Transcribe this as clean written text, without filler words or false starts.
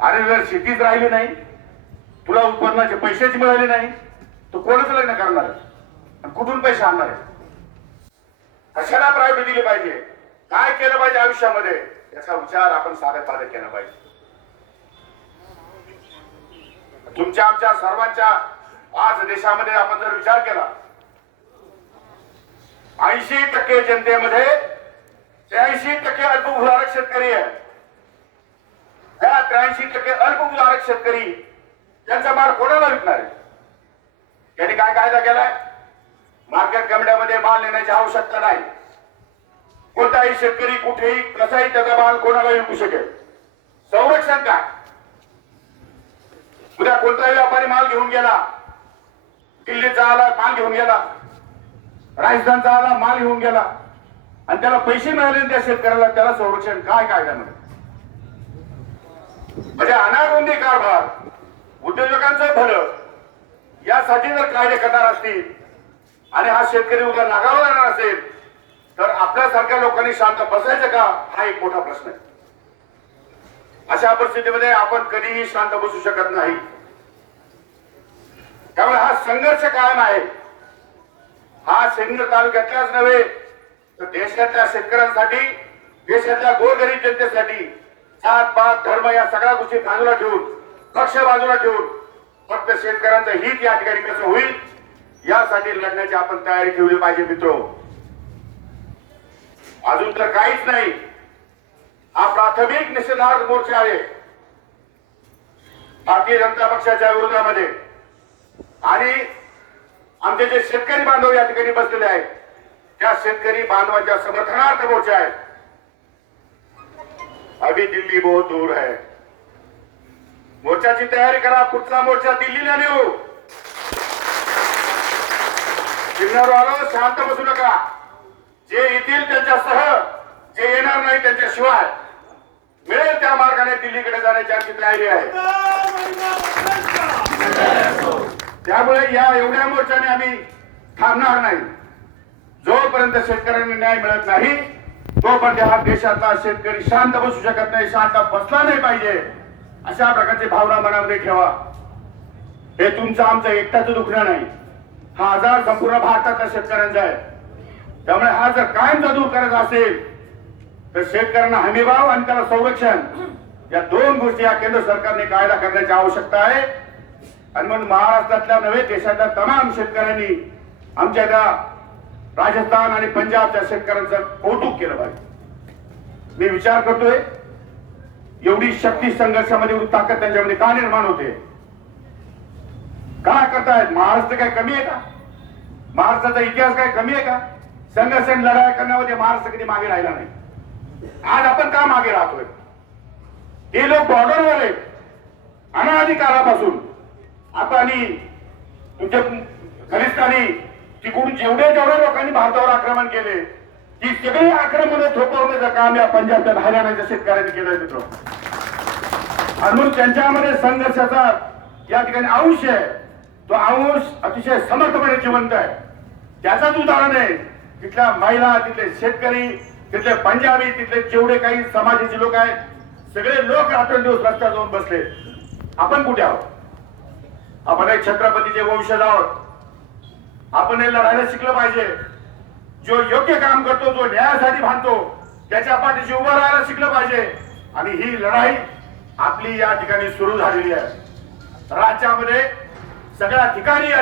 अरे जर शेतीच राहिली नाही, तुला उत्पन्नाचे पैसेच मिळाले नाही, तर कोणच लग्न करणार आहे आणि कुठून पैसे आणणार आहे? कशाला प्रायोरिटी दिली पाहिजे, काय केलं पाहिजे आयुष्यामध्ये, याचा विचार आपण साधे केला पाहिजे. तुमच्या आमच्या सर्वांच्या आज देशामध्ये आपण जर विचार केला, 80% जनतेमध्ये 83% अल्पभूधारक शेतकरी आहे. त्या 83% अल्पभूधारक शेतकरी त्यांचा माल कोणाला विकणार आहे? त्यांनी काय कायदा केलाय? मार्केट कमिट्यामध्ये माल नेण्याची आवश्यकता नाही. कोणताही शेतकरी कुठेही कसाही त्याचा माल कोणाला विकू शकेल. संरक्षण काय? उद्या कोणताही व्यापारी माल घेऊन गेला, दिल्लीचा आला माल घेऊन गेला, राजस्थानचा आला माल घेऊन गेला आणि त्याला पैसे मिळाले त्या शेतकऱ्याला, त्याला संरक्षण काय कायद्यामध्ये? म्हणजे अनागोंदी कारभार, उद्योजकांचं भलं यासाठी जर कायदे करणार असतील आणि हा शेतकरी उद्या लागावा लागणार असेल, तर आपल्यासारख्या लोकांनी शांत बसायचं का, हा एक मोठा प्रश्न आहे. अशा परिस्थितीमध्ये आपण कधीही शांत बसू शकत नाही. त्यामुळे हा संघर्ष कायम आहे. हा सिन्नर तालुक्यातल्याच नव्हे तर देशातल्या शेतकऱ्यांसाठी, देशातल्या गोरगरीब जनतेसाठी जात पात धर्म या सगळ्या गोष्टी बाजूला ठेवून, पक्ष बाजूला ठेवून फक्त शेतकऱ्यांचं हित या ठिकाणी कसं होईल यासाठी लढण्याची आपण तयारी ठेवली पाहिजे. मित्रो, अजून तर काहीच नाही. हा प्राथमिक निषेधार्थ मोर्चा आहे भारतीय जनता पक्षाच्या विरोधामध्ये. आणि आमचे जे शेतकरी बांधव या ठिकाणी बसलेले आहेत, त्या शेतकरी बांधवांच्या समर्थनार्थ मोर्चा आहे. अभी दिल्ली बहुत दूर है. मोर्चाची तयारी करा. पुढचा मोर्चा दिल्लीला नेऊ. सिन्नरवालो शांत बसू नका. जे येतील त्यांच्यासह, जे येणार नाही त्यांच्याशिवाय मिळेल त्या मार्गाने दिल्लीकडे जाण्याची आमची तयारी आहे. त्यामुळे या एवढ्या मोर्चाने आम्ही थांबणार नाही. जोपर्यंत शेतकऱ्यांना न्याय मिळत नाही तोपर्यंत हा देशातला शेतकरी शांत बसू शकत नाही, शांत बसला नाही पाहिजे. अशा प्रकारची भावना मनामध्ये ठेवा. हे तुमचं आमचं एकट्याचं दुखणं नाही, हा आजार संपूर्ण भारतातल्या शेतकऱ्यांचा आहे. त्यामुळे हा जर कायमचा दूर करायचा असेल तर शेतकऱ्यांना हमीभाव आणि त्याला संरक्षण या दोन गोष्टी या केंद्र सरकारने कायदा करण्याची आवश्यकता आहे. आणि म्हणून महाराष्ट्रातल्या नव्हे देशातल्या तमाम शेतकऱ्यांनी आमच्या त्या राजस्थान आणि पंजाबच्या शेतकऱ्यांचं कौतुक केलं पाहिजे. मी विचार करतोय एवढी शक्ती संघर्षामध्ये, एवढी ताकद त्यांच्यामध्ये का निर्माण होते? का करतायत? महाराष्ट्र काय कमी आहे का? महाराष्ट्राचा इतिहास काय कमी आहे का? संघर्ष लढाई करण्यामध्ये महाराष्ट्र कधी मागे राहिला नाही. आज आपण का मागे राहतोय? हे लोक बॉर्डरवर आहेत. अनादी काळापासून आपण तुमच्या खलिस्तानी तिकडून जेवढ्या लोकांनी भारतावर आक्रमण केले, ती सगळी आक्रमण थोपवण्याचं काम या पंजाबच्या हरियाणाच्या शेतकऱ्यांनी केलंय मित्र. आणि म्हणून त्यांच्यामध्ये संघर्षाचा या ठिकाणी अंश आहे. तो अंश अतिशय समर्थपणे जिवंत आहे. त्याचाच उदाहरण आहे तिथल्या महिला, तिथले शेतकरी, तिथले पंजाबी, तिथले जेवढे काही समाजाचे लोक आहेत, सगळे लोक रात्रंदिवस रस्त्यावर जाऊन बसले. आपण कुठे आहोत? आपण एक छत्रपतीचे वंशज आहोत. आपण हे लढायला शिकलं पाहिजे. जो योग्य काम करतो, जो न्यायासाठी भांडतो, त्याच्या पाठीशी उभं राहायला शिकलं पाहिजे. आणि ही लढाई आपली या ठिकाणी सुरू झालेली आहे. राज्यामध्ये सगळ्या ठिकाणी